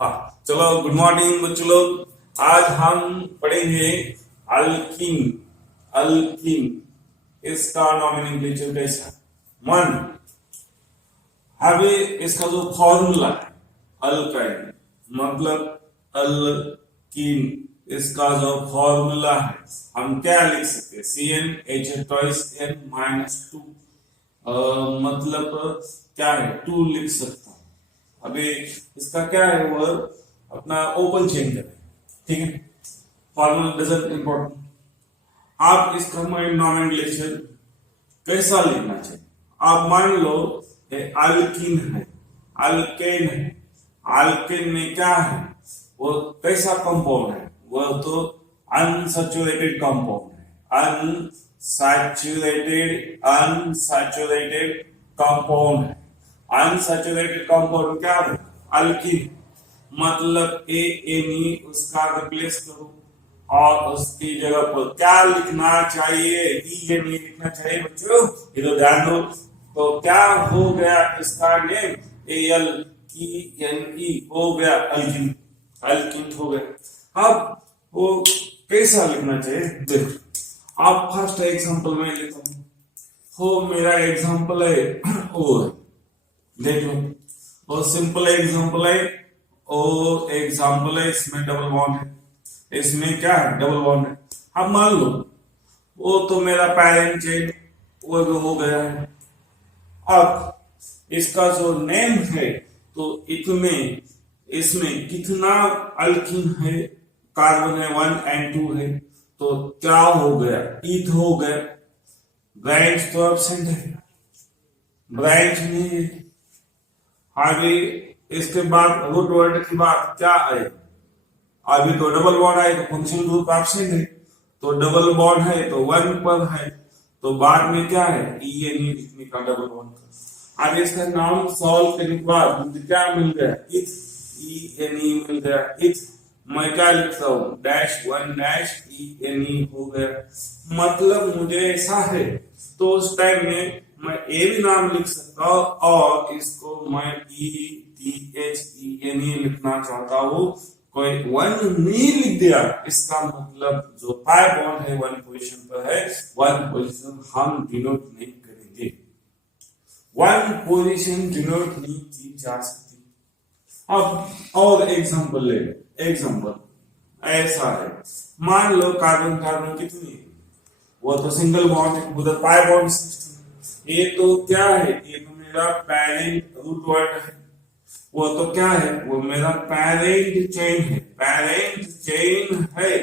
हाँ, चलो good morning बच्चों लोग। आज हम पढ़ेंगे अल्कीन। अल्कीन इसका नॉमेनक्लेचर कैसा है। मन अभी इसका जो फॉर्मूला है अल्काइन मतलब अल्कीन, इसका जो फॉर्मूला है हम क्या लिख सकते हैं, CnH2n-2 मतलब क्या है, 2 लिख सकता हूं। अभी इसका क्या है वो अपना ओपन चेन करें, ठीक है। Formula doesn't important. आप इसका नॉमेनक्लेचर कैसा लिखना चाहिए। आप मान लो अल्कीन है, अल्केन है। अल्केन में क्या है, वो कैसा कंपाउंड है, वो तो अनसैचुरेटेड कंपाउंड है। अनसैचुरेटेड कंपाउंड है। अनसैचुरेटेड कंपाउंड क्या है, अल्कीन। मतलब ए उसका रिप्लेस करो और उसकी जगह पर क्या लिखना चाहिए, ई लिखना चाहिए बच्चों। ये तो ध्यान दो। तो क्या हो गया इसका नेम, ALKENE हो गया, अल्किन। अल्किन हो गया। अब वो कैसा लिखना चाहिए देखो। आप फर्स्ट एग्जांपल में लेता हूं। हो मेरा एग्जांपल है ओ, देख लो। और सिंपल एग्जांपल है ओ, एग्जांपल है, इसमें डबल बॉन्ड है। इसमें क्या है, डबल बॉन्ड है। अब मान लो वो तो मेरा पैरेंट चेन वो भी हो गया है। अब इसका जो नेम है तो इसमें कितना अल्कीन है, कार्बन है 1 और 2 है, तो क्या हो गया, ईथ हो गया। ब्रांच तो एब्सेंट है, ब्रांच नहीं है। आगे इसके बाद रूट वर्ड की बात क्या है, अभी तो डबल बॉन्ड है तो फंक्शन ग्रुप एब्सेंट है, तो डबल बॉन्ड है तो 1 पर है, तो बाद में क्या है, ENE लिखने का डबल बॉन्ड का। आगे इसका नाम सॉल्व करने के बाद मुझे क्या मिल गया, इथ। ENE मिल गया, इथ। मैं क्या लिखता हूँ, -1 हो गया। मतलब मुझे ऐसा है तो उस टाइम में मैं ए भी नाम लिख सकता हूँ और इसको मैं ETHENE लिखना चाहता हूँ। कोई 1 नहीं लिख दिया, इसका मतलब जो पाई बॉन्ड है 1 पोजीशन पर है, 1 पोजीशन हम डिनोट नहीं करेंगे। 1 पोजीशन डिनोट नहीं की जा सकती। अब और एग्जांपल ले, एग्जांपल ऐसा है, मान लो कार्बन कार्बन कितनी है, वो तो सिंगल बॉन्ड है, उधर पाई बॉन्ड सिस्टम। ये तो क्या है, ये तो मेरा पैरेंट रूट वर्ड है। वो तो क्या है, वो मेरा पैरेंट चेन है, पैरेंट चेन है।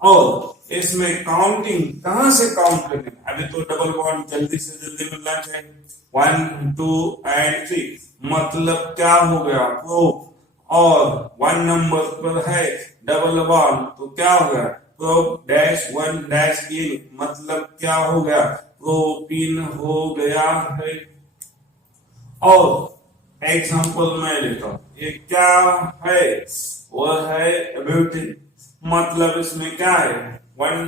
और इसमें काउंटिंग कहां से काउंट करने, अभी तो डबल बॉन्ड जल्दी से जल्दी मिलना चाहिए, 1 2 और 3। मतलब क्या हो गया, प्रोप। और 1 नंबर पर है डबल बॉन्ड तो क्या हो गया, प्रोप -1-E, मतलब क्या हो गया, प्रोपीन हो गया है। और एग्जांपल मैं लेता हूं, ये क्या है, वह है ब्यूटेन। मतलब इसमें क्या है, 1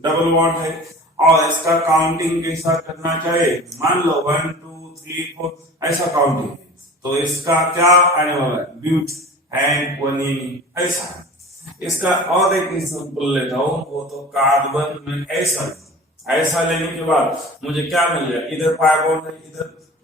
डबल बॉन्ड है और इसका काउंटिंग कैसा करना चाहिए, मान लो 1 2 3 4 ऐसा काउंटिंग है, तो इसका क्या आने वाला है, ब्यूट एंड 1 ऐसा है। इसका और एक एग्जांपल लेता हूं, वो तो कार्बन में ऐसा लेने के बाद मुझे क्या मिल गया, इधर पाई बॉन्ड है,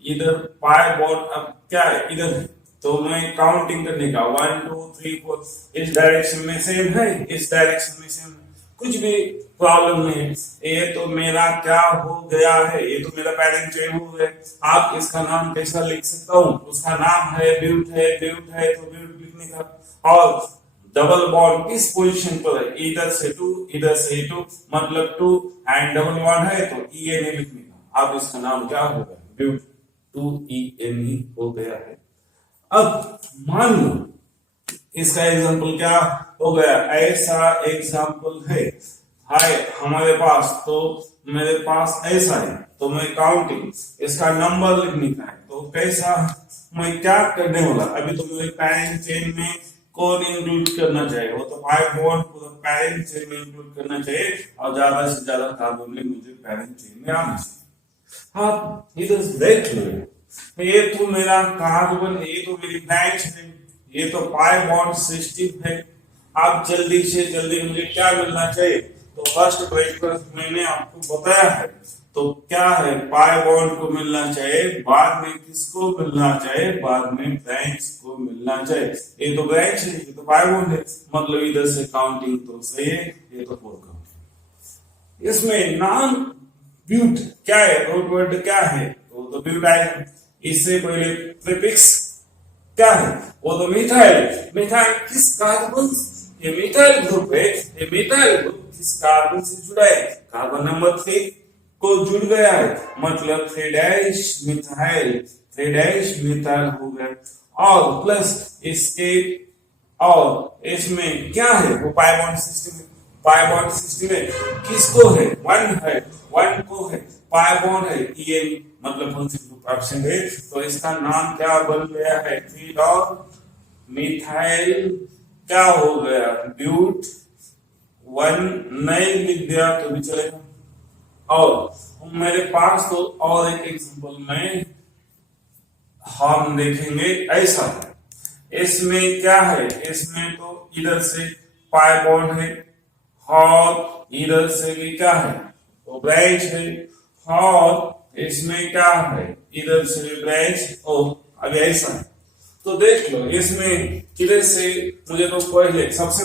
इधर पाई बॉन्ड, अब क्या है इधर है, तो मैं काउंटिंग करने का 1 2 3 4, इस डायरेक्शन में सेम है, इस डायरेक्शन में सेम है, कुछ भी प्रॉब्लम नहीं है। ये तो मेरा क्या हो गया है, ये तो मेरा पैरेंट चेन हो गया। आप इसका नाम कैसा लिख सकता हूँ, उसका नाम है ब्यूट है, ब्यूट है तो ब्यूट लिखने का। और डबल बॉन्ड किस पोजीशन पर है, इधर से 2 इधर से 2, मतलब 2 एंड डबल बॉन्ड है तो ENE लिखने का। अब इसका नाम क्या होगा, ब्यूट 2ENE हो गया है। अब मान लो इसका एग्जांपल क्या हो गया, ऐसा एग्जांपल है हमारे पास, तो मेरे पास ऐसा है, तो मैं काउंटिंग इसका नंबर लिखने का है, तो कैसा मैं क्या करने वाला, अभी तो मुझे पैरेंट चेन में कौन इंक्लूड करना चाहिए, वो तो 5 बॉन्ड पूरा पैरेंट चेन में इंक्लूड करना चाहिए और ज्यादा से ज्यादा कार्बन में मुझे पैरेंट चेन में आना चाहिए। हाँ इधर देख लो, ये तो मेरा कार्बन, ये तो मेरी ब्रांच है, ये तो पाई बॉन्ड सिस्टम है। आप जल्दी से जल्दी मुझे क्या मिलना चाहिए, तो फर्स्ट ब्रेकफास्ट मैंने आपको बताया है, तो क्या है पाई बॉन्ड को मिलना चाहिए, बाद में किसको मिलना चाहिए, बाद में ब्रांच को मिलना चाहिए। ये तो ब्रांच है, ये तो पाई बॉन्ड है, मतलब इधर से काउंटिंग तो सही है, ये तो फोर काउंटिंग। इसमें नॉन ब्यूट क्या है, रूट वर्ड क्या है, तो ब्यूट आएगा। इससे पहले प्रीफिक्स क्या है, वो तो मिथाइल। मिथाइल किस कार्बन, ये मिथाइल ग्रुप है, ये मिथाइल ग्रुप किस कार्बन से जुड़ा है, कार्बन नंबर 3 को जुड़ गया है, मतलब 3' मिथाइल, 3' मिथाइल हो गया। और प्लस इसके, और इसमें क्या है, वो पाई बॉन्ड सिस्टम है। पाई बॉन्ड सिस्टम में किसको है, 1 है, 1 को है, पाई बॉन्ड है, ये मतलब फंक्शन ग्रुप एब्सेंट है, तो इसका नाम क्या बन गया है, 3 और मिथाइल क्या हो गया, ब्यूट 1 नहीं लिख दिया तो भी चलेगा। और मेरे पास तो और एक एग्जांपल में हम देखेंगे, ऐसा है। इसमें क्या है, इसमें तो इधर से पाई बॉन्ड है और इधर से भी क्या है, तो ब्रांच है, और इसमें क्या है, इधर से भी ब्रांच, और अभी ऐसा है। तो देख लो इसमें किधर से, मुझे तो पहले सबसे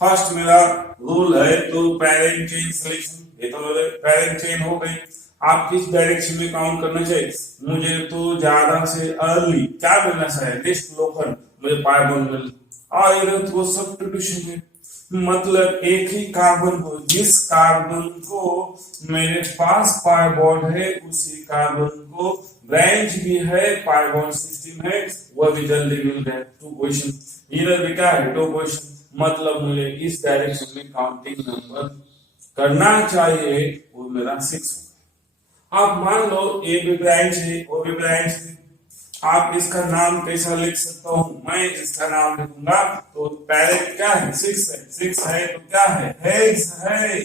फर्स्ट मेरा रूल है तो पैरेंट चेन सिलेक्शन, ये तो पैरेंट चेन हो गई। आप किस डायरेक्शन में काउंट करना चाहिए, मुझे तो ज्यादा से अर्ली क्या मिलना चाहिए, लिस्ट लोकल, मुझे पाई बॉन्ड मिल, और इधर तो सब्स्टिट्यूशन है, मतलब एक ही कार्बन को, जिस कार्बन को मेरे पास पाई बॉन्ड है उसी कार्बन को ब्रांच भी है, पाई बॉन्ड सिस्टम है, वह भी जल्दी मिल गया। 2 क्वेश्चन इधर भी क्या है, 2 क्वेश्चन, मतलब मुझे इस डायरेक्शन में काउंटिंग नंबर करना चाहिए, वो मेरा 6 होगा। आप मान लो ए भी ब्रांच है, वो भी ब्रांच है, आप इसका नाम कैसा लिख सकता हूं, मैं इसका नाम लिखूंगा, तो पैरेंट क्या है, 6 है, 6 है तो क्या है, हेक्स है,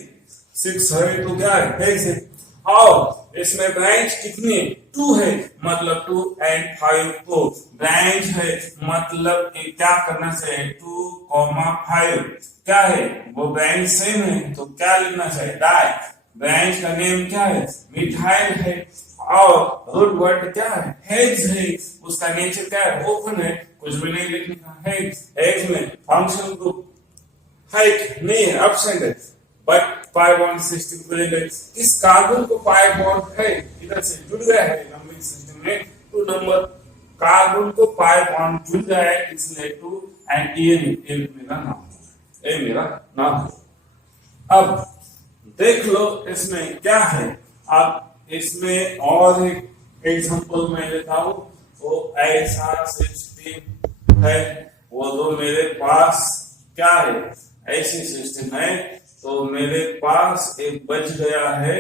6 है तो क्या है, हेक्स है। और इसमें ब्रांच कितनी है, 2 है, मतलब 2 एंड 5 को ब्रांच है, मतलब क्या करना चाहिए, 2,5 क्या है, वो ब्रांच सेम है, तो क्या लिखना चाहिए, डाई। ब्रांच का नेम क्या है, मिथाइल है, और रूट वर्ड क्या है, हेक्स है, उसका नेचर क्या है, ओपन है, कुछ भी नहीं लिखने का, हेक्स। हेक्स में फंक्शन ग्रुप हाइट नहीं है, एब्सेंट है, बट पाई बॉन्ड सिस्टम को लेकर इस कार्बन को पाई बॉन्ड है, इधर से जुड़ गया है नंबरिंग सिस्टम में 2 नंबर, कार्बन को पाई बॉन्ड जुड़ गया है, इसलिए 2 एंड ये मेरा नाम, ये मेरा नाम है। अब देख लो इसमें क्या है, अब इसमें और एक एग्जांपल मैं लेता हूं, वो ऐसा सिस्टम है, वो तो मेरे पास क्या है, ऐसी सिस्टम है, तो मेरे पास एक बच गया है,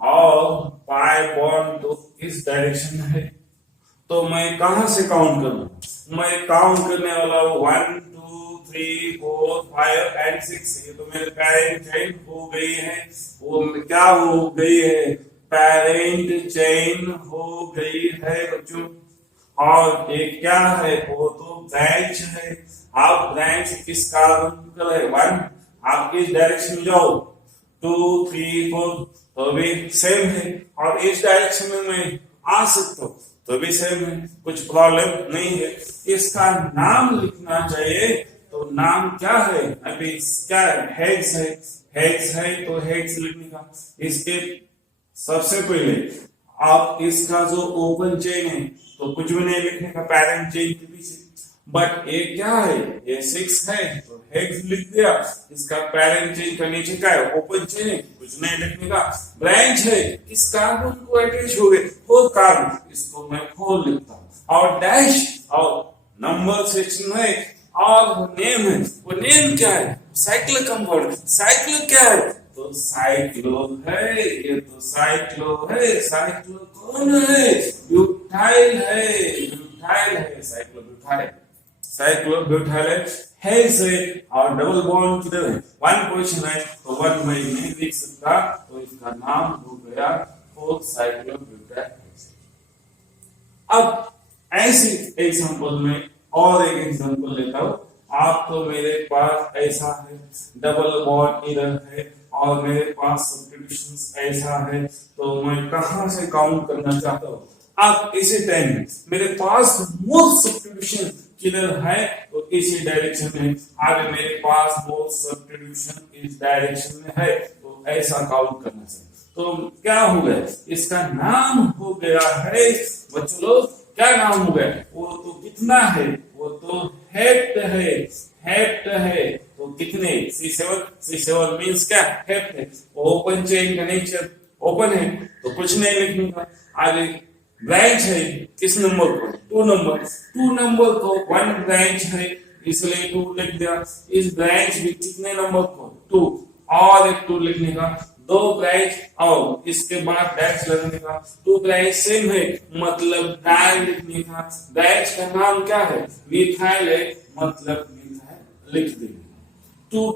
और पाई बॉन्ड तो इस डायरेक्शन है, तो मैं कहां से काउंट करूं, मैं काउंट करने वाला हूं 1 2 3 4 5 एंड 6, ये तो मेरे पैरेंट चेन हो गई है, वो क्या हो गई है, पैरेंट चेन हो गई है बच्चों। और एक क्या है, वो तो ब्रांच है। आप ब्रांच किस कार्बन का है, 1, आप इस डायरेक्शन में जाओ, 2 3 4 तो भी सेम है, और इस डायरेक्शन में मैं आ सकता हूं तो भी सेम है, कुछ प्रॉब्लम नहीं है। इसका नाम लिखना चाहिए, तो नाम क्या है, अभी क्या है, हेक्स है, हेक्स है तो हेक्स लिखने का। इसके सबसे पहले आप इसका जो ओपन चेन है तो कुछ भी नहीं लिखने का पैरेंट चेन के पीछे, बट ये क्या है, ये 6 है तो हेक्स लिख दिया, इसका पैरेंट चेन का नीचे क्या है, ओपन चेन है, कुछ नहीं लिखने का। ब्रांच है, इस कार्बन को अटैच हो गए 4 कार्बन, इसको मैं 4 लिखता हूं, और डैश और नंबर सेक्शन है, और नेम है, वो नेम क्या है, साइक्लो कंपाउंड, साइक्लो क्या है, तो साइक्लो है, ये तो साइक्लो है, साइक्लो कौन है, ब्यूटाइल है, ब्यूटाइल है, साइक्लो ब्यूटाइल, साइक्लो ब्यूटाइल है से, और डबल बॉन्ड किधर है, 1 क्वेश्चन है तो 1 मैं नहीं लिख सकता, तो इसका नाम हो गया 4 साइक्लो ब्यूटाइल। अब ऐसी एग्जांपल में और एक एग्जांपल लेता हूँ। आप तो मेरे पास ऐसा है, डबल बॉन्ड इधर है और मेरे पास सब्स्टिट्यूशन ऐसा है, तो मैं कहां से काउंट करना चाहता हूँ? आप इसी टाइम में मेरे पास मोस्ट सब्स्टिट्यूशन किधर है तो इसी डायरेक्शन में, आगे मेरे पास मोस्ट सब्स्टिट्यूशन इस डायरेक्शन में है, तो ऐसा काउंट करना चाहिए। तो क्या हो गया? इसका नाम हो गया है बच्चों लोग, क्या नाम हो गया? वो तो कितना है? वो तो हेप्ट है, हेप्ट है। तो कितने? C7 मींस क्या? हेप्ट है। ओपन चेन का नेचर ओपन है, तो कुछ नहीं लिखने का। आगे ब्रांच है किस नंबर पर? 2 नंबर को 1 ब्रांच है इसलिए 2 लिख दिया। इस ब्रांच में कितने नंबर को? 2 और एक 2 लिखने का। 2 ब्रांच और इसके बाद डैश लगने का। 2 ब्रांच सेम है मतलब डायल लिखने का। ब्रांच का नाम क्या है? मिथाइल है मतलब मिथाइल लिख देंगे। 2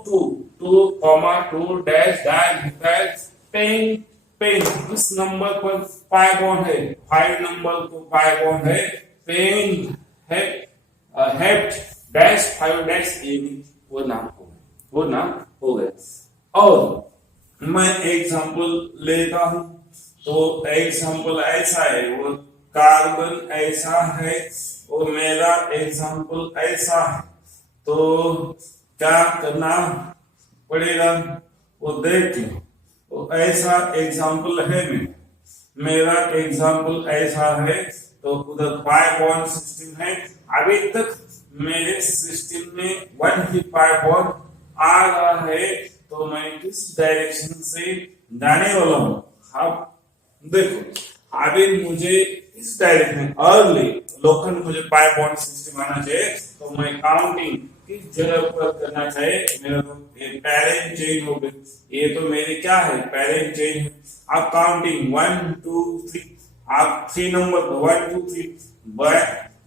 dash dial methyl pen pen. इस नंबर पर पाई बॉन्ड है, 5 नंबर को पाई बॉन्ड है। पेन है हेप्ट डैश 5 डैश ये भी वो नाम हो गया, वो नाम हो गया। और मैं एग्जांपल लेता हूं, तो एग्जांपल ऐसा है, वो कार्बन ऐसा है और मेरा एग्जांपल ऐसा है, तो क्या करना पड़ेगा वो देख लो। तो ऐसा एग्जांपल है मेरा एग्जांपल ऐसा है, तो उधर पाई बॉन्ड सिस्टम है। अभी तक मेरे सिस्टम में 1 ही पाई बॉन्ड आ रहा है, तो मैं किस डायरेक्शन से जाने वाला हूं? अब देखो, अभी मुझे इस डायरेक्शन अर्ली लोखंड मुझे पाई बॉन्ड सिस्टम आना चाहिए, तो मैं काउंटिंग किस जगह पर करना चाहिए? मेरा तो ये पैरेंट चेन हो गई, ये तो मेरी क्या है? पैरेंट चेन है। आप काउंटिंग 1 2 3, आप 3 नंबर 1 2 3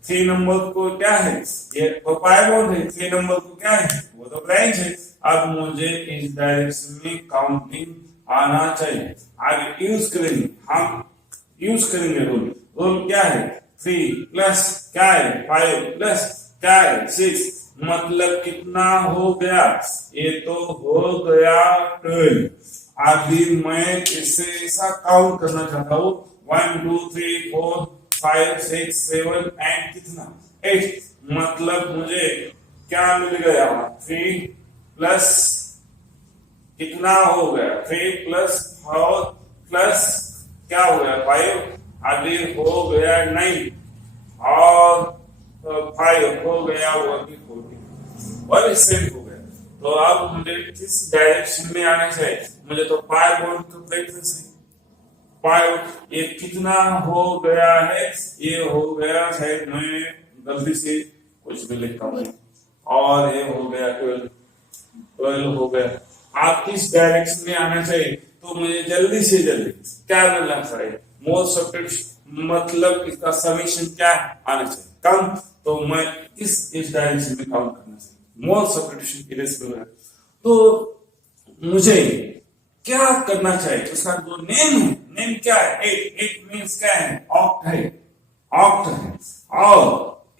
3 नंबर को क्या है? ये तो पाई बॉन्ड है। 3 नंबर को क्या है? वो तो ब्रांच है। अब मुझे इस डायरेक्शन में काउंटिंग आना चाहिए। आगे यूज करेंगे, हम यूज करेंगे रूल। रूल क्या है? 3 प्लस क्या है? 5 प्लस क्या है? 6, मतलब कितना हो गया? ये तो हो गया 12। अभी मैं इसे ऐसा काउंट करना चाहता हूँ 1 2 3 4 5 6 7 एंड कितना 8, मतलब मुझे क्या मिल गया? 3 प्लस कितना हो गया? 3 प्लस 4 प्लस क्या हो गया? 5, अभी हो गया 9 और 5 हो गया वो भी 14 और इससे हो गया। तो अब मुझे किस डायरेक्शन में आना चाहिए? मुझे तो पाई बॉन्ड का प्रेफरेंस है। पाई ये कितना हो गया है? ये हो गया शायद मैं गलती से कुछ भी लिखा हूं, और ये हो गया 12 हो गया। आप किस डायरेक्शन में आना चाहिए? तो मुझे जल्दी से जल्दी क्या मिलना चाहिए? मोस्ट सब्स्टिट्यूशन मतलब इसका समीशन क्या आना चाहिए? कम। तो मैं इस डायरेक्शन में काउंट करना चाहिए। मोस्ट सब्स्टिट्यूशन इरेसिबल है, तो मुझे क्या करना चाहिए? उसका जो नेम है, नेम क्या है? 8 मींस क्या है? ऑक्ट है, ऑक्ट है। और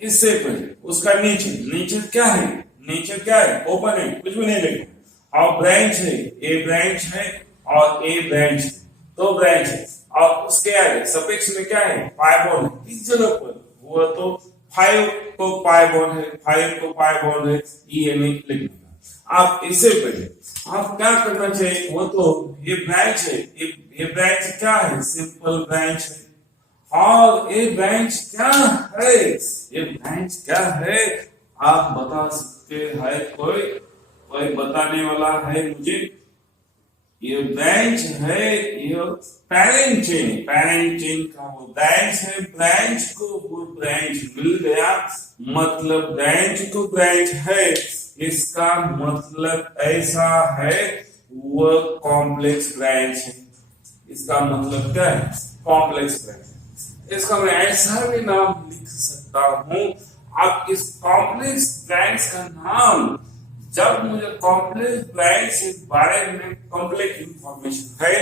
इससे पहले उसका नेचर क्या है? नेचर क्या है? ओपन है, कुछ भी नहीं लिखा। और ब्रांच है, ए ब्रांच है और ए ब्रांच है, 2 ब्रांच है। और उसके आगे सफिक्स में क्या है? पाई बॉन्ड है। इस जगह पर वो तो 5 को पाई बॉन्ड है, 5 को पाई बॉन्ड है, ये नहीं लिखना। आप इससे पहले आप क्या करना चाहिए? वो तो ये ब्रांच है, ये ब्रांच क्या है? सिंपल ब्रांच है। और ये ब्रांच क्या है? ये ब्रांच क्या है? आप बता सकते हैं? कोई बताने वाला है मुझे? ये ब्रांच है, ये पैरेंट चेन का वो ब्रांच है। ब्रांच को वो ब्रांच मिल गया, मतलब ब्रांच को ब्रांच है, इसका मतलब ऐसा है वो कॉम्प्लेक्स ब्रांच है। इसका मतलब क्या है? Complex branch. इसका मैं ऐसा भी नाम लिख सकता हूं। अब इस कॉम्प्लेक्स ब्रांच का नाम, जब मुझे कॉम्प्लेक्स ब्रांच के बारे में कॉम्प्लेक्स इंफॉर्मेशन है,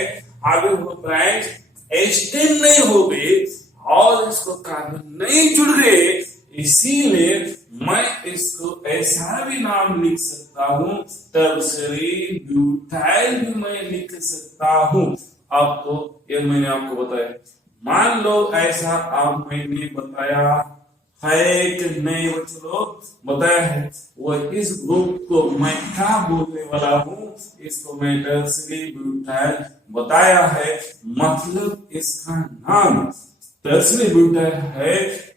आगे वो ब्रांच एक्सटेंड नहीं हो गई और इसको कार्बन नहीं जुड़ गए, इसीलिए मैं इसको ऐसा भी नाम लिख सकता हूं, टर्सरी ब्यूटाइल भी मैं लिख सकता हूं। आपको ये मैंने आपको बताया। मान लो ऐसा आप मैंने बताया है कि नहीं बच्चों, बताया है। वो इस ग्रुप को मैं क्या बोलने वाला हूं, इसको मैं टर्सरी ब्यूटाइल बताया है। मतलब इसका नाम टर्सरी ब्यूटाइल है,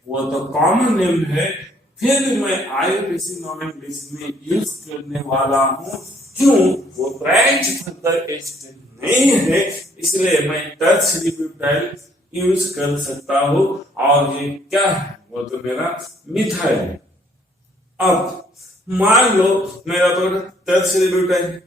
वो तो कॉमन नेम है, फिर भी मैं आईयूपीएसी नोमेनक्लेचर में यूज करने वाला हूं। क्यों? वो ब्रांच फर्दर एक्सटेंड नहीं है, इसलिए मैं टर्सरी ब्यूटाइल यूज कर सकता हूं। और ये क्या है? वो तो मेरा मिथाइल है। अब मान लो मेरा तो टर्सरी ब्यूटाइल,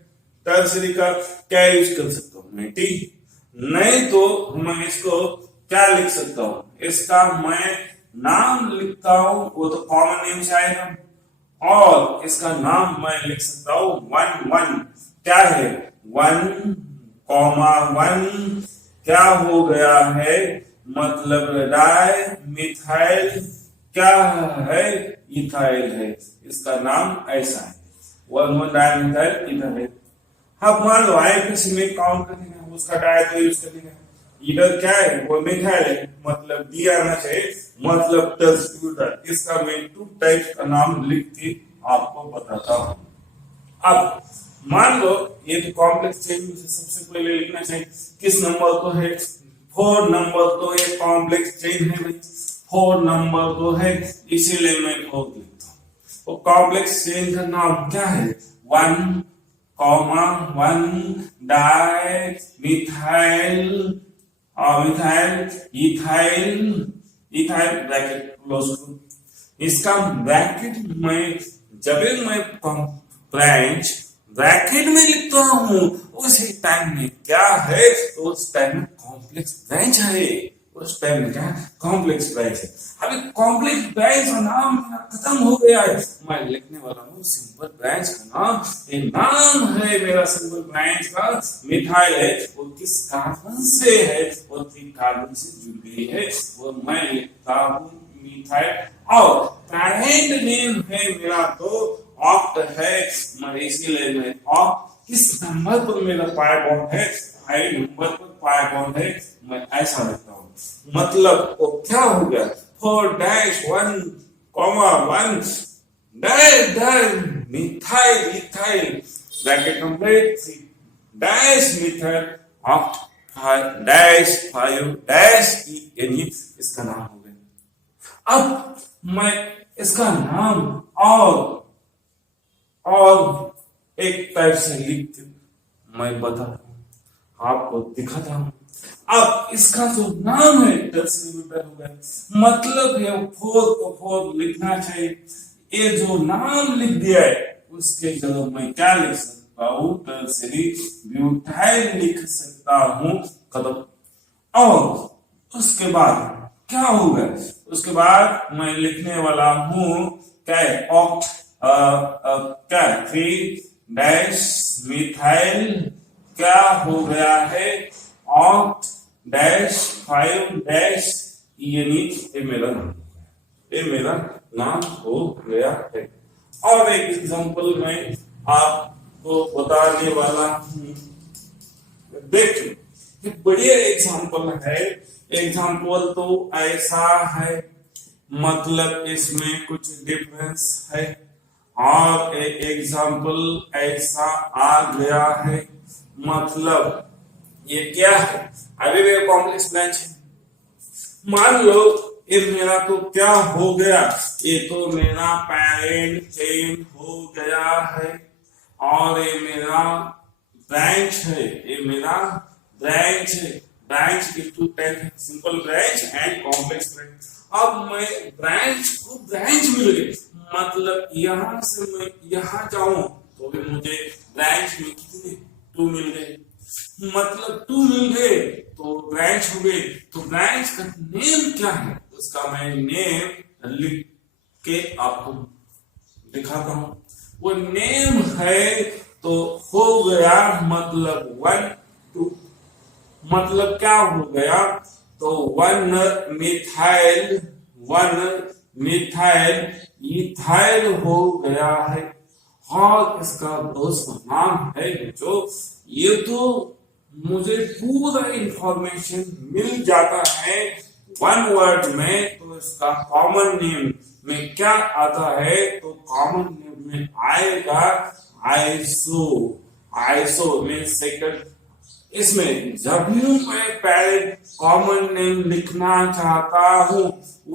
टर्सरी का क्या यूज कर सकता हूं मैं? टी। नहीं तो मैं इसको क्या लिख सकता हूं? इसका मैं नाम लिखता हूं, वो तो कॉमन नेम से आएगा। और इसका नाम मैं लिख सकता हूं 1 क्या है? 1,1 क्या हो गया है? मतलब डाई मिथाइल क्या है? इथाइल है। इसका नाम ऐसा है, 1,1 डाई मिथाइल इथाइल। अब मान लो आईयूपीएसी में काउंट करेंगे, उसका डाई तो यूज करेंगे। इधर क्या है? वो मिथाइल है, मतलब दिया आना चाहिए, मतलब टर्सरी ब्यूटाइल। इसका मैं 2 टाइप का नाम लिख के आपको बताता हूं। अब मान लो ये तो कॉम्प्लेक्स चेन में सबसे पहले लिखना चाहिए किस नंबर को है? 4 नंबर तो ये कॉम्प्लेक्स चेन है भाई, 4 नंबर तो है, इसीलिए मैं 4 लिखता हूं। तो कॉम्प्लेक्स चेन का नाम क्या है? 1,1 di methyl methyl ethyl ethyl bracket close करो। इसका ब्रैकेट में जब मैं ब्रांच ब्रैकेट में लिखता हूं, उसी टाइम में क्या है? तो उस टाइम में कॉम्प्लेक्स ब्रांच है, उस टाइम में क्या कॉम्प्लेक्स ब्रांच है। अभी कॉम्प्लेक्स ब्रांच का नाम खत्म हो गया है, मैं लिखने वाला हूँ सिंपल ब्रांच का नाम। ये नाम है मेरा सिंपल ब्रांच का, मिथाइल है। वो किस कार्बन से है? वो 3 कार्बन से जुड़ गई है, वो मैं लिखता हूँ मिथाइल। और पैरेंट नेम है मेरा तो ऑक्ट है, मैं इसीलिए मैं ऑक्ट। किस नंबर पर मेरा पाई बॉन्ड है? 5 नंबर पर पाई बॉन्ड है, मैं ऐसा लिखता हूँ। मतलब वो क्या हो गया? 4-1,1 di methyl ethyl bracket complete 3 dash methyl oct 5 dash यानी इसका नाम हो गया। अब मैं इसका नाम और एक टाइप से लिख के मैं बताता हूं, आपको दिखाता हूं। अब इसका जो नाम है टर्सरी ब्यूटाइल हो गया, मतलब ये 4 को 4 लिखना चाहिए। ये जो नाम लिख दिया है उसके जगह मैं क्या लिख सकता हूं? टर्सरी ब्यूटाइल लिख सकता हूं। खत्म। और उसके बाद क्या होगा? उसके बाद मैं लिखने वाला हूं क्या है? ऑक्ट क्या 3 डैश मिथाइल क्या हो गया है? ऑक्ट डैश 5 डैश यानी ये मेरा नाम हो गया है। और एक एग्जांपल मैं आपको बताने वाला हूं, देखिए ये बढ़िया एग्जांपल है। एग्जांपल तो ऐसा है, मतलब इसमें कुछ डिफरेंस है। और एक एग्जांपल ऐसा आ गया है, मतलब ये क्या है? अभी भी कॉम्प्लेक्स ब्रांच है। मान लो ये मेरा तो क्या हो गया? ये तो मेरा पैरेंट चेन हो गया है, और ये मेरा ब्रांच है, ये मेरा ब्रांच है। ब्रांच की 2 टाइप है, simple branch and complex branch. अब मैं ब्रांच को ब्रांच मिल गई, मतलब यहां से मैं यहां जाऊं तो भी मुझे ब्रांच में कितने 2 मिल गए, मतलब 2 मिल गए तो ब्रांच हो गई। तो ब्रांच का नेम क्या है? उसका मैं नेम लिख के आपको दिखाता हूं। वो नेम है तो हो गया, मतलब 1 2, मतलब क्या हो गया? तो 1 मिथाइल इथाइल हो गया है। और इसका दोस्त नाम है जो ये तो मुझे पूरा इंफॉर्मेशन मिल जाता है वन वर्ड में। तो इसका कॉमन नेम में क्या आता है, तो कॉमन नेम में आएगा आइसो। आइसो में सेकंड। इसमें जब भी मैं पहले कॉमन नेम लिखना चाहता हूं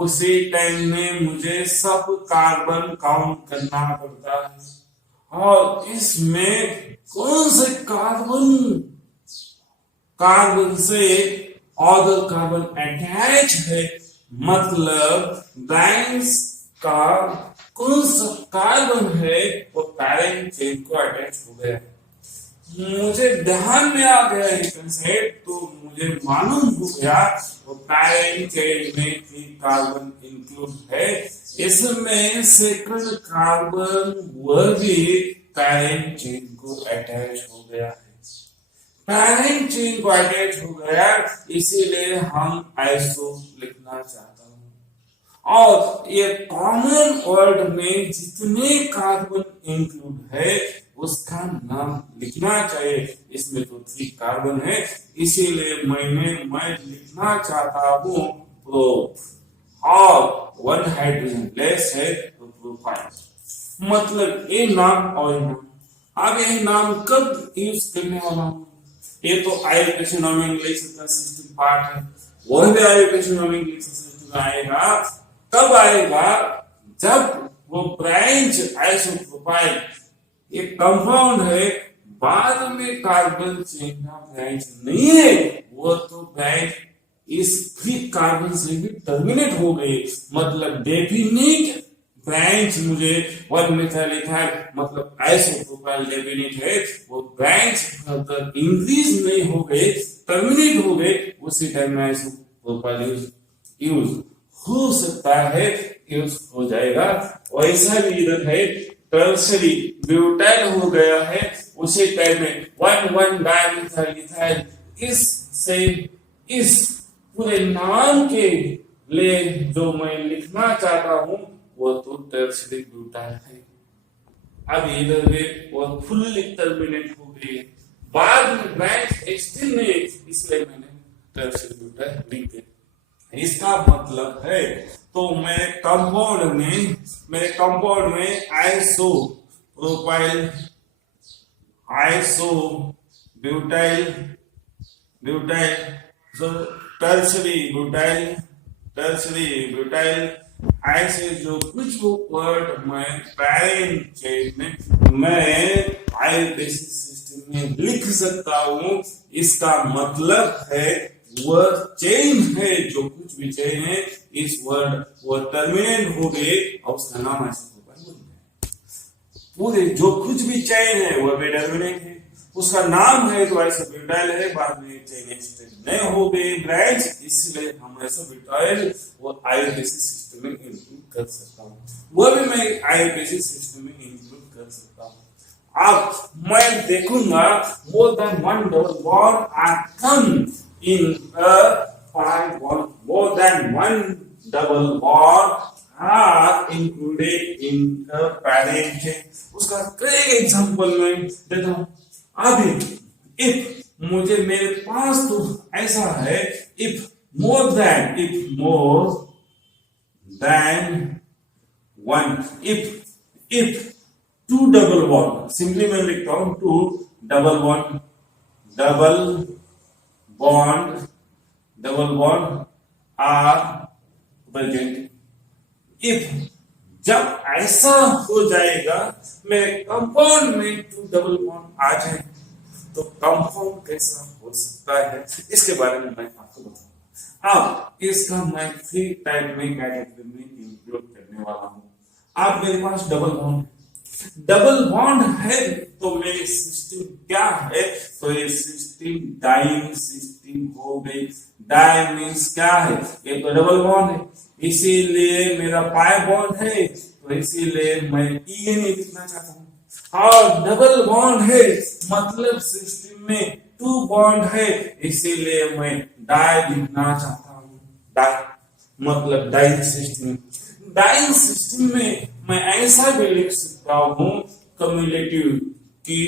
उसी टाइम में मुझे सब कार्बन काउंट करना पड़ता है। और इसमें कौन से कार्बन कार्बन से अदर कार्बन अटैच है, मतलब ब्रांच का कौन सा कार्बन है वो पैरेंट चेन को अटैच हो गया। मुझे ध्यान में आ गया ये कंसेप्ट, तो मुझे मालूम हो गया वो पैरेंट चेन में भी कार्बन इंक्लूड है। इसमें सेकंड कार्बन वह भी पैरेंट चेन को अटैच हो गया है। पैरेंट चेन को अटैच हो गया, इसीलिए हम आइसो लिखना चाहता हूं। और ये कॉमन वर्ड में जितने कार्बन इंक्लूड है उसका नाम लिखना चाहिए। इसमें तो 3 कार्बन है, इसीलिए मैं लिखना चाहता हूं प्रो। और 1 हाइड्रोजन लेस है तो प्रोपाइल। मतलब ये नाम और नाम आगे ये नाम कब यूज करने वाला हूं, ये तो आयोपेशन नोमेनक्लेचर का सिस्टम पार्ट है। वह भी आयोपेशन नोमेनक्लेचर सिस्टम आएगा। कब आएगा, जब वो ब्रांच आइसोप्रोपाइल एक कंपाउंड है, बाद में कार्बन चेन का ब्रांच नहीं है, वो तो ब्रांच इस फ्री कार्बन से भी टर्मिनेट हो गई। मतलब डेफिनेट ब्रांच मुझे 1 मिथाइल इथाइल मतलब आइसोप्रोपाइल डेफिनेट है, वो ब्रांच अगर इंक्रीज नहीं हो गए, टर्मिनेट हो गए, उसी टाइम में आइसोप्रोपाइल यूज हो सकता है, यूज हो जाएगा। वैसा भी इधर है टर्शरी ब्यूटाइल हो गया है, उसी टाइम में 1,1 डाइमिथाइल इथाइल। इससे इस पूरे नाम के लिए जो मैं लिखना चाहता हूं वो तो टर्शरी ब्यूटाइल है। अब इधर में वो फुल्ली टर्मिनेट हो गई है, बाद में ब्रांच एक्सटेंड नहीं, इसलिए मैंने टर्शरी ब्यूटाइल लिख दिया। इसका मतलब है तो मेरे कंपाउंड में आइसो प्रोपाइल आइसो ब्यूटाइल जो टर्शरी ब्यूटाइल ऐसे जो कुछ वर्ड मैं पैरेंट चेन में मैं आयोपेसिक सिस्टम में लिख सकता हूं। इसका मतलब है वह चेन है, जो कुछ भी चेन है इस वर्ड वो टर्मिनेट हो गए और उसका नाम आइसोप्रोपाइल बन गया। पूरे जो कुछ भी चेन है वह भी टर्मिनेट है, उसका नाम है तो आइसोब्यूटाइल है, बाद में चेन एक्सटेंड नहीं हो गई ब्रांच, इसलिए हम आइसोब्यूटाइल वो आयोपेसिक सिस्टम में इंक्लूड कर सकता हूँ। वह भी मैं आयोपेसिक सिस्टम में इंक्लूड कर सकता हूँ। अब मैं देखूंगा more than 1 double bond are come in a 5 bond, more than 1 double bond are included in a parent chain। उसका कई एग्जांपल में देता हूं। अभी if मुझे मेरे पास तो ऐसा है, if more than 1, if 2 double bond, simply मैं लिखता हूं 2 double bond are present। if जब ऐसा हो जाएगा मेरे कंपाउंड में 2 डबल बॉन्ड आ जाए तो कंपाउंड कैसा हो सकता है, इसके बारे में मैं आपको बताऊंगा। अब इसका मैं 3 टाइप में कैटेगरी में इंक्लूड करने वाला हूं। आप मेरे पास डबल बॉन्ड है तो मेरी सिस्टम क्या है, तो ये सिस्टम डाइंग सिस्टम हो गई। डाई मीन्स क्या है, ये तो डबल बॉन्ड है, इसीलिए मेरा पाई बॉन्ड है, तो इसीलिए मैं ई नहीं लिखना चाहता हूं। और डबल बॉन्ड है मतलब सिस्टम में 2 बॉन्ड है, इसीलिए मैं डाई लिखना चाहता हूं। डाई मतलब डाई सिस्टम। डाइंग सिस्टम में मैं ऐसा भी लिख सकता हूं कम्युलेटिव की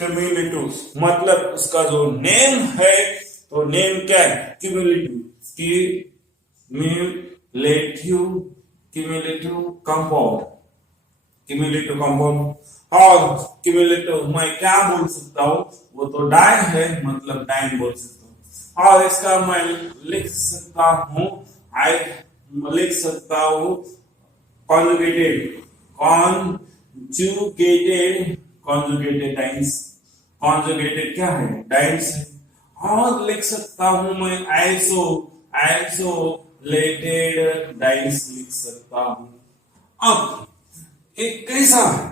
क्यूमुलेटिव मतलब उसका जो नेम है तो नेम क्या है क्यूमुलेटिव कंपाउंड और क्यूमुलेटिव मैं क्या बोल सकता हूं वो तो डाई है मतलब डाइन बोल सकता हूं और इसका मैं लिख सकता हूं कॉन्जुगेटेड डाइन्स कॉन्जुगेटेड क्या है डाइन्स है और लिख सकता हूं मैं आइसोलेटेड डाइन्स लिख सकता हूं। अब एक कैसा है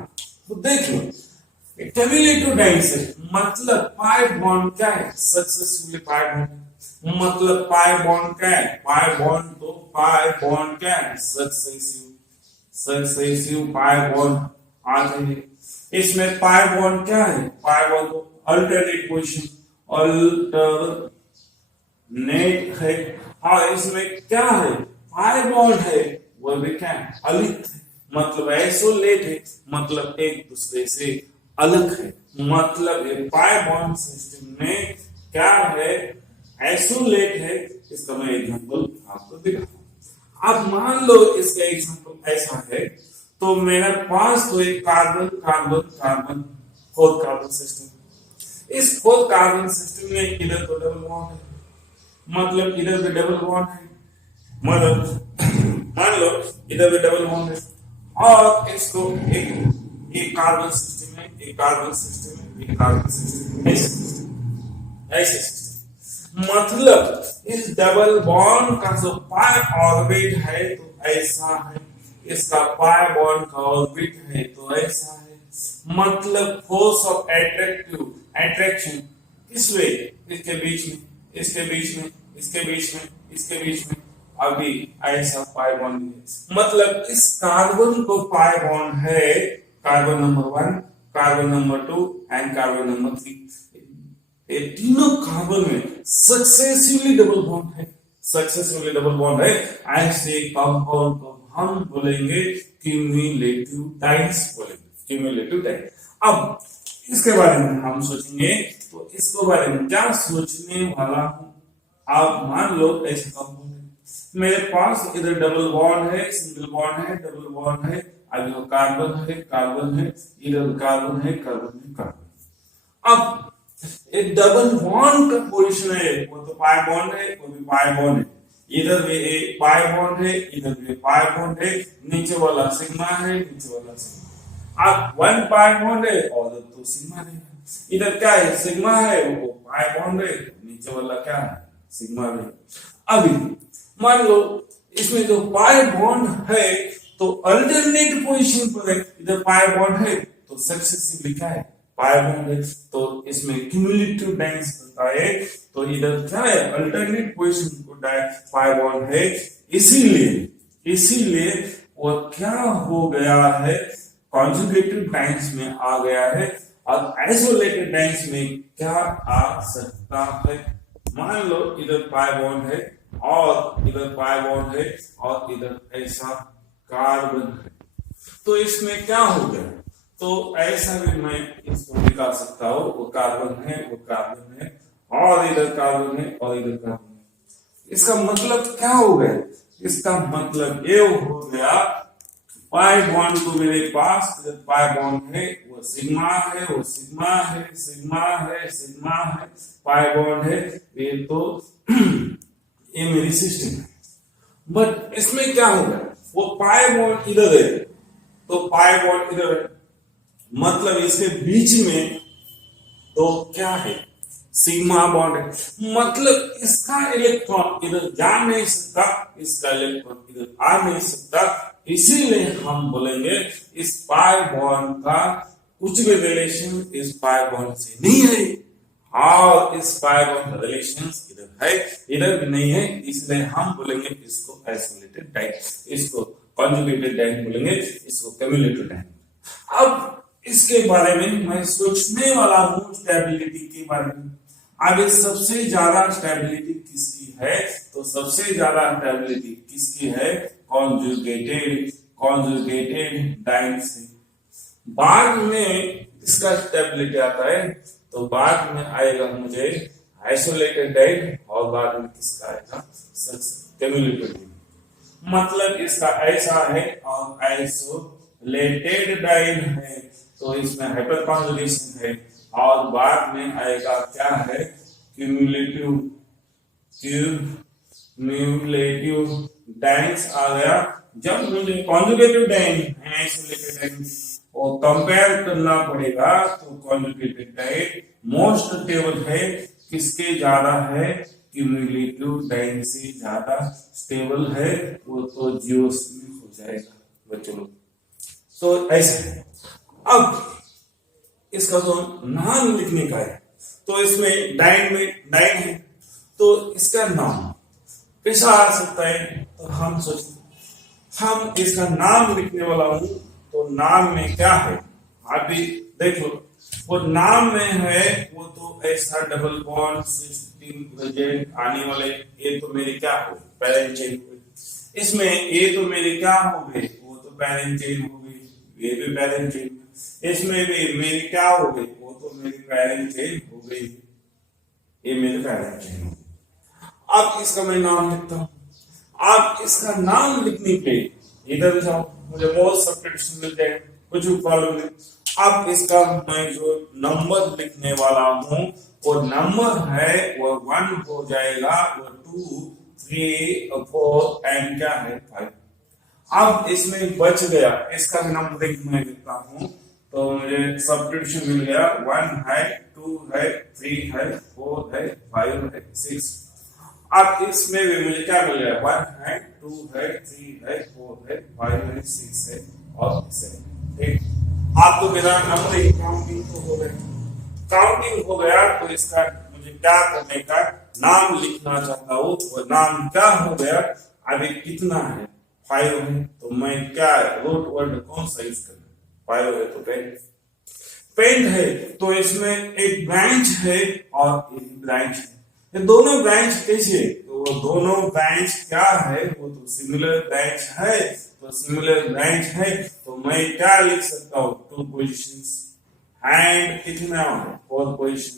तो देख लो क्यूमुलेटिव डाइन्स है मतलब पाई बॉन्ड क्या है सक्सेसफुली पाई बॉन्ड मतलब पाई बॉन्ड क्या है पाई बॉन्ड क्या है सक्सेसिव पाई बॉन्ड आते हैं। इसमें पाई बॉन्ड क्या है pi bond alternate position alternate है और इसमें क्या है पाई बॉन्ड है वो भी क्या है अलग है मतलब आइसोलेट है मतलब एक दूसरे से अलग है मतलब ये पाई बॉन्ड सिस्टम में क्या है आइसोलेट है। इसका मैं एग्जांपल आपको दिखाता हूं। अब मान लो इसका एग्जांपल ऐसा है तो मेरे पास तो एक कार्बन फोर्थ कार्बन सिस्टम इस फोर्थ कार्बन सिस्टम में इधर तो डबल बॉन्ड है मतलब इधर भी डबल बॉन्ड है मतलब मान लो इधर भी डबल बॉन्ड है और इसको एक कार्बन सिस्टम में ऐसे सिस्टम मतलब इस डबल बॉन्ड का जो पाई ऑर्बिट है तो ऐसा है इसका पाई बॉन्ड का ऑर्बिट है तो ऐसा है मतलब फोर्स ऑफ अट्रैक्शन किस वे इसके बीच में अभी ऐसा पाई बॉन्ड है मतलब इस कार्बन को पाई बॉन्ड है carbon number 1 carbon number 2 and carbon number 3 ये तीनों कार्बन में सक्सेसिवली डबल बॉन्ड है ऐसे कंपाउंड को हम बोलेंगे क्यूमुलेटिव डाइन्स अब इसके बारे में हम सोचेंगे तो इसके बारे में क्या सोचने वाला हूं आप मान लो ऐसे कंपाउंड है मेरे पास इधर डबल बॉन्ड है सिंगल बॉन्ड है डबल बॉन्ड है आगे कार्बन है इधर कार्बन है अब एक डबल बॉन्ड का पोजीशन है वो तो पाई बॉन्ड है वो भी पाई बॉन्ड है इधर भी एक पाई बॉन्ड है इधर भी पाई बॉन्ड है नीचे वाला सिग्मा है अब 1 पाई बॉन्ड है और तो सिग्मा है इधर क्या है सिग्मा है वो पाई बॉन्ड है नीचे वाला क्या है सिग्मा है। अभी मान लो इसमें जो पाई बॉन्ड है तो अल्टरनेट पोजीशन पर है इधर पाई बॉन्ड है तो सक्सेसिवली क्या है पाई बॉन्ड है तो इसमें क्यूमुलेटिव डाइन्स बनता है तो इधर क्या है अल्टरनेट पोजीशन को पाई बॉन्ड है इसीलिए वो क्या हो गया है कॉन्जुगेटिव डाइन्स में आ गया है और आइसोलेटेड डाइन्स में क्या आ सकता है मान लो इधर पाई बॉन्ड है और इधर पाई बॉन्ड है और इधर ऐसा कार्बन है तो इसमें क्या हो गया तो ऐसा भी मैं इसको निकाल सकता हूं वो कार्बन है और इधर कार्बन है और इधर कार्बन है इसका मतलब क्या हो गया इसका मतलब ये हो गया पाई बॉन्ड तो मेरे पास इधर पाई बॉन्ड है वो सिग्मा है पाई बॉन्ड है ये तो ये मेरी सिस्टम है बट इसमें क्या होगा वो पाई बॉन्ड इधर है तो पाई बॉन्ड इधर है मतलब इसके बीच में तो क्या है सिग्मा बॉन्ड है मतलब इसका इलेक्ट्रॉन इधर जा नहीं सकता इसका इलेक्ट्रॉन इधर आ नहीं सकता इसीलिए हम बोलेंगे इस पाई बॉन्ड का कुछ भी रिलेशन इस पाई बॉन्ड से नहीं है और इस पाई बॉन्ड का रिलेशन इधर है इधर भी नहीं है इसलिए हम बोलेंगे इसको आइसोलेटेड डाइन इसको कॉन्जुगेटेड डाइन बोलेंगे इसको क्यूमुलेटिव डाइन। अब इसके बारे में मैं सोचने वाला हूं स्टेबिलिटी के बारे में आगे सबसे ज्यादा स्टेबिलिटी किसकी है तो सबसे ज्यादा स्टेबिलिटी किसकी है कॉन्जुगेटेड डाइन से। बाद में इसका स्टेबिलिटी आता है, तो बाद में आएगा मुझे आइसोलेटेड डाइन, और बाद में किसका आएगा क्यूमुलेटिव। मतलब इसका ऐसा है और आइसोलेटेड डाइन है, तो इसमें हाइपर कॉन्जुगेशन है, और बाद में आएगा क्या है क्यूमुलेटिव डाइन्स आ गया। जब मुझे कॉन्जुगेटिव डाइन आइसोलेटेड डाइन और कंपेयर करना पड़ेगा, तो कॉन्जुगेटेड डाइन मोस्ट स्टेबल है, किसके ज्यादा है क्यूमुलेटिव डाइन से ज्यादा स्टेबल है, वो तो जियोस्मिक हो जाएगा बच्चों लोग। तो ऐसा है। अब इसका तो नाम लिखने का है, तो इसमें डाइन है, तो इसका नाम कैसा आ सकता है, तो हम सोचते हम इसका नाम लिखने वाला हूं, तो नाम में क्या है आप भी देख लो। वो नाम में है वो तो ऐसा डबल बॉन्ड सिस्टीन प्रेजेंट आने वाले, ये तो मेरे क्या हो पैरेंट चेन हो गए, इसमें ये तो मेरे क्या हो गए, वो तो पैरेंट चेन हो गई, ये भी पैरेंट चेन, इसमें भी मेरे क्या हो गई, वो तो मेरी पैरेंट चेन हो गई, ये मेरे पैरेंट चेन हो गई। अब इसका मैं नाम लिखता हूं। आप इसका नाम लिखने के इधर जाओ, मुझे बहुत सब्स्टिट्यूशन मिल जाएगा, कुछ भी प्रॉब्लम नहीं। अब इसका मैं जो नंबर लिखने वाला हूं, वो नंबर है वो 1 हो जाएगा, वो 2 3 4 एंड क्या है 5। अब इसमें बच गया, इसका नंबर मैं लिखता हूं, तो मुझे सब्स्टिट्यूशन मिल गया, 1 है, 2 है, 3 है, 4 है, 5 है, 6। अब इसमें भी मुझे क्या मिल गया, 1 है, 2 है, 3 है, 4 है, 5 है, 6 है और 7। ठीक, आप तो मेरा नंबर काउंटिंग तो हो गया, काउंटिंग हो गया, तो इसका मुझे क्या करने का, नाम लिखना चाहता हूँ, वो नाम क्या हो गया, अभी कितना है 5 है, तो मैं क्या रूट वर्ड कौन सा यूज करना, 5 है तो पेंट है, तो इसमें एक ब्रांच है और एक ब्रांच है, ये दोनों ब्रांच कैसे, तो वो दोनों ब्रांच क्या है, वो तो सिमिलर ब्रांच है, तो सिमिलर ब्रांच है, तो मैं क्या लिख सकता हूँ 2 पोजीशंस एंड कितना है 4 पोजीशन।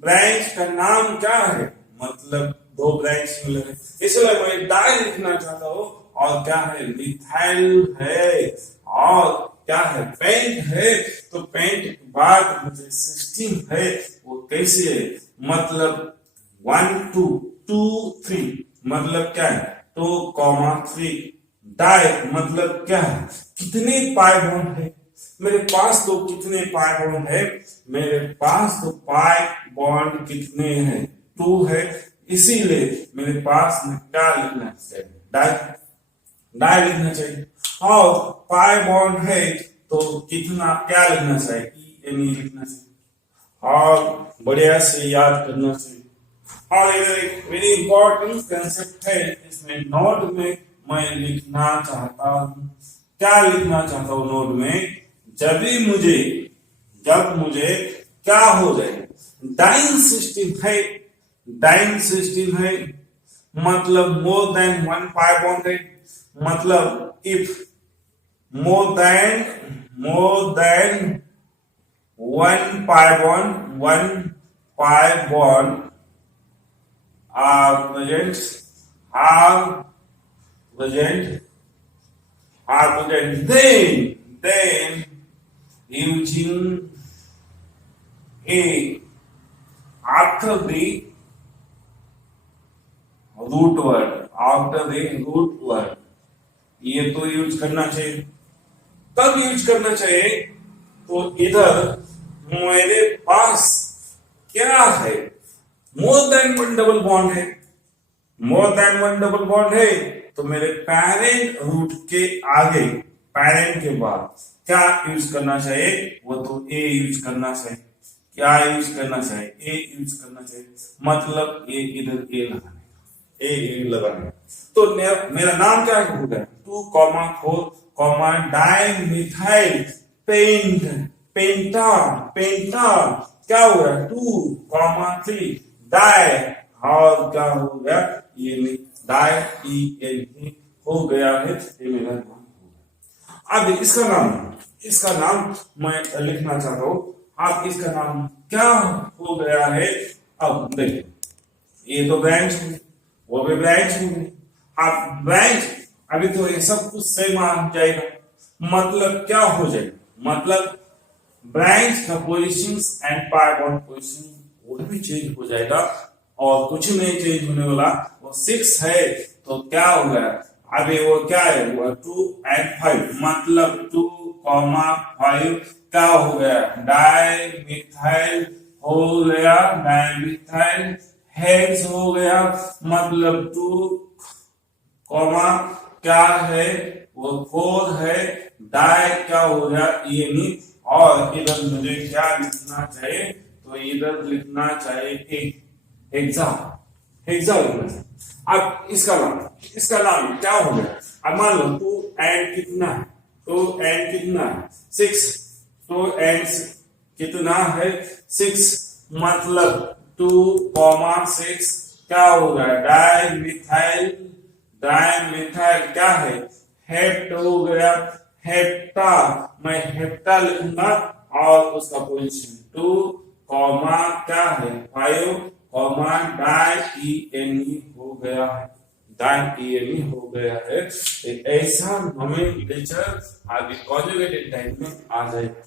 ब्रांच का नाम क्या है, मतलब 2 ब्रांच सिमिलर है, इसलिए मैं डाई लिखना चाहता हूँ, और क्या है मिथाइल है, और क्या है पेंट है, तो पेंट के बाद मुझे 16 है, वो कैसे है, मतलब 1 2 2 3 मतलब क्या है 2,3। डाई मतलब क्या है, कितने पाई बॉन्ड है मेरे पास, तो कितने पाई बॉन्ड है मेरे पास, तो पाई बॉन्ड कितने हैं 2 है, इसीलिए मेरे पास में क्या लिखना चाहिए, डाई लिखना चाहिए, और पाई बॉन्ड है तो कितना क्या लिखना चाहिए, लिखना चाहिए, और बढ़िया से याद करना चाहिए। और इधर एक वेरी इंपॉर्टेंट कंसेप्ट है, इसमें नोट में मैं लिखना चाहता हूं, क्या लिखना चाहता हूं नोट में, जब मुझे क्या हो जाए, डाइन सिस्टम है, मतलब मोर देन 1 पाई बॉन्ड है, मतलब if more than 1 pi bond are present, then using a after the root word, ये तो यूज करना चाहिए, तब यूज करना चाहिए, तो इधर मेरे पास क्या है, मोर देन 1 डबल बॉन्ड है, मोर देन 1 डबल बॉन्ड है, तो मेरे पेरेंट रूट के आगे, पेरेंट के बाद क्या यूज करना चाहिए, वो तो ए यूज करना चाहिए, क्या यूज करना चाहिए, ए यूज करना चाहिए, मतलब ए इधर ए लगाने, तो मेरा नाम क्या होगा 2,4 डाइमिथाइल पेंटा क्या हो गया 2,3 डाई, और क्या हो गया ये डाई हो गया है, ये मेरा नाम हो गया। अब इसका नाम मैं लिखना चाहता हूँ। अब इसका नाम क्या हो गया है? अब देखिए, ये तो ब्रांच है, वो भी ब्रांच है। अब ब्रांच, अभी तो ये सब कुछ सेम आ जाएगा, मतलब क्या हो जाएगा? मतलब ब्रांच का positions and part of position वो भी चेंज हो जाएगा, और कुछ नहीं चेंज होने वाला। वो 6 है तो क्या हो गया? अभी वो क्या है? वो 2 and 5, मतलब 2, 5 क्या हो गया? डाइमिथाइल हो गया, डाइमिथाइल हेक्स हो गया, मतलब 2, क्या है? वो 4 है, डाई क्या हो गया? ENE। और इधर मुझे क्या लिखना चाहिए? तो इधर लिखना चाहिए हेक्सा लिखना चाहिए। अब इसका नाम क्या हो गया? अब मान लो 2 and कितना है? 2 and कितना है? 6। 2 and कितना है? 6, मतलब 2, 6 क्या हो गया? डाइमिथाइल क्या है? हेप्ट हो गया, हेप्टा। मैं हेप्टा लिखूंगा, और उसका पोजीशन 2, क्या है? 5, डाई हो गया है, डाई हो गया है। ऐसा नोमेनक्लेचर आगे कॉन्जुगेटेड टाइम में आ जाएगा।